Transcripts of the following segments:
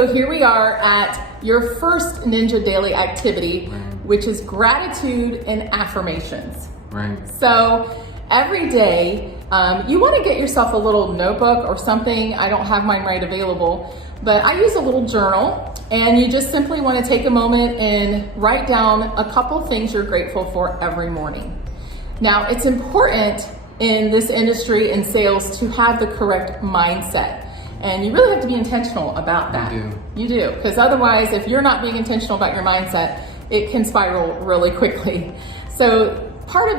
so here we are at your first Ninja Daily activity, which is gratitude and affirmations. Right. So every day, you want to get yourself a little notebook or something. I don't have mine right available, but I use a little journal, and you just simply want to take a moment and write down a couple things you're grateful for every morning. Now, it's important in this industry in sales to have the correct mindset. And you really have to be intentional about that. You do, because otherwise, if you're not being intentional about your mindset, it can spiral really quickly. So part of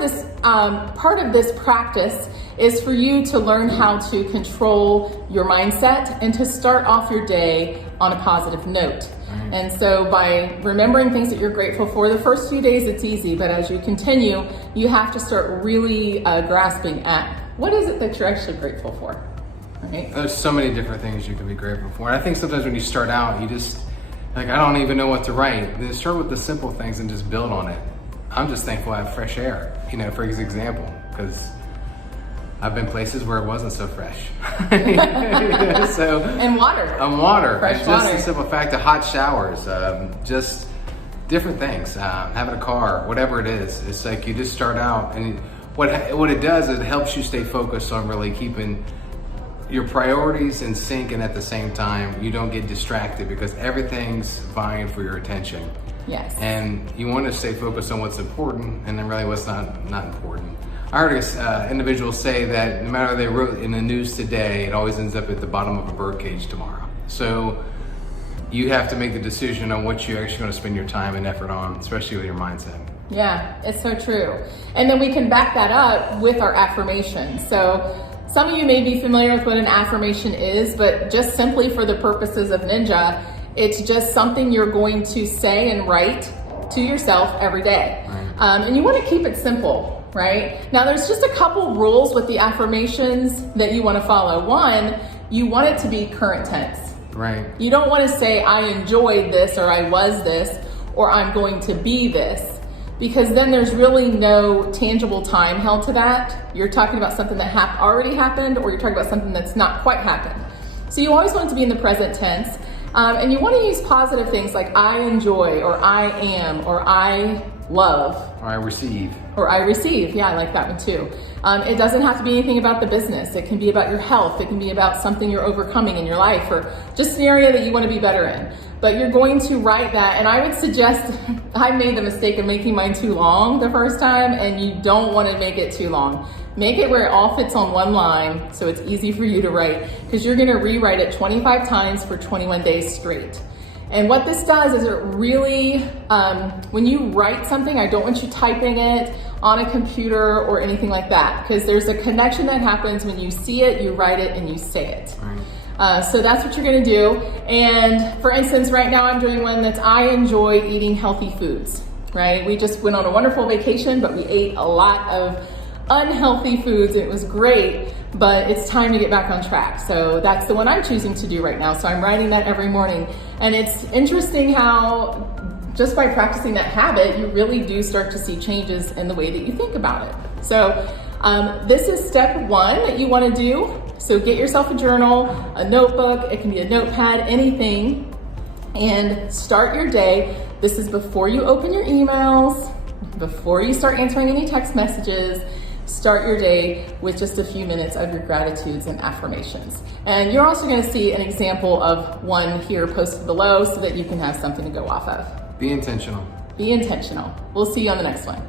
this practice is for you to learn how to control your mindset and to start off your day on a positive note. And so by remembering things that you're grateful for, the first few days it's easy, but as you continue, you have to start really grasping at what is it that you're actually grateful for. Right? There's so many different things you can be grateful for. And I think sometimes when you start out, you just, I don't even know what to write. Then start with the simple things and just build on it. I'm just thankful I have fresh air, for example, because I've been places where it wasn't so fresh. And water. Water. Fresh just water. the simple fact of hot showers, just different things, having a car, whatever it is. It's like you just start out, and what it does is it helps you stay focused on really keeping your priorities in sync, and at the same time, you don't get distracted because everything's vying for your attention. Yes. And you want to stay focused on what's important and then really what's not important. I heard an individual say that no matter what they wrote in the news today, it always ends up at the bottom of a birdcage tomorrow. So you have to make the decision on what you're actually going to spend your time and effort on, especially with your mindset. Yeah, it's so true. And then we can back that up with our affirmations. So some of you may be familiar with what an affirmation is, but just simply for the purposes of Ninja, it's just something you're going to say and write to yourself every day. And you want to keep it simple, right? Now, there's just a couple rules with the affirmations that you want to follow. One, you want it to be current tense. Right. You don't want to say, I enjoyed this, or I was this, or I'm going to be this, because then there's really no tangible time held to that. You're talking about something that already happened, or you're talking about something that's not quite happened. So you always want it to be in the present tense. And you want to use positive things like I enjoy, or I am, or I love. Or I receive. Or I receive. Yeah, I like that one too. It doesn't have to be anything about the business. It can be about your health. It can be about something you're overcoming in your life, or just an area that you want to be better in. But you're going to write that, and I would suggest, I made the mistake of making mine too long the first time, and you don't want to make it too long. Make it where it all fits on one line so it's easy for you to write, because you're going to rewrite it 25 times for 21 days straight. And what this does is it really, when you write something, I don't want you typing it on a computer or anything like that, because there's a connection that happens when you see it, you write it, and you say it. So that's what you're gonna do. And for instance, right now I'm doing one that's I enjoy eating healthy foods, right? We just went on a wonderful vacation, but we ate a lot of unhealthy foods. It was great, but it's time to get back on track. So that's the one I'm choosing to do right now. So I'm writing that every morning. And it's interesting how just by practicing that habit, you really do start to see changes in the way that you think about it. So this is step one that you want to do. So get yourself a journal, a notebook, it can be a notepad, anything, and start your day. This is before you open your emails, before you start answering any text messages. Start your day with just a few minutes of your gratitudes and affirmations. And you're also going to see an example of one here posted below so that you can have something to go off of. Be intentional. Be intentional. We'll see you on the next one.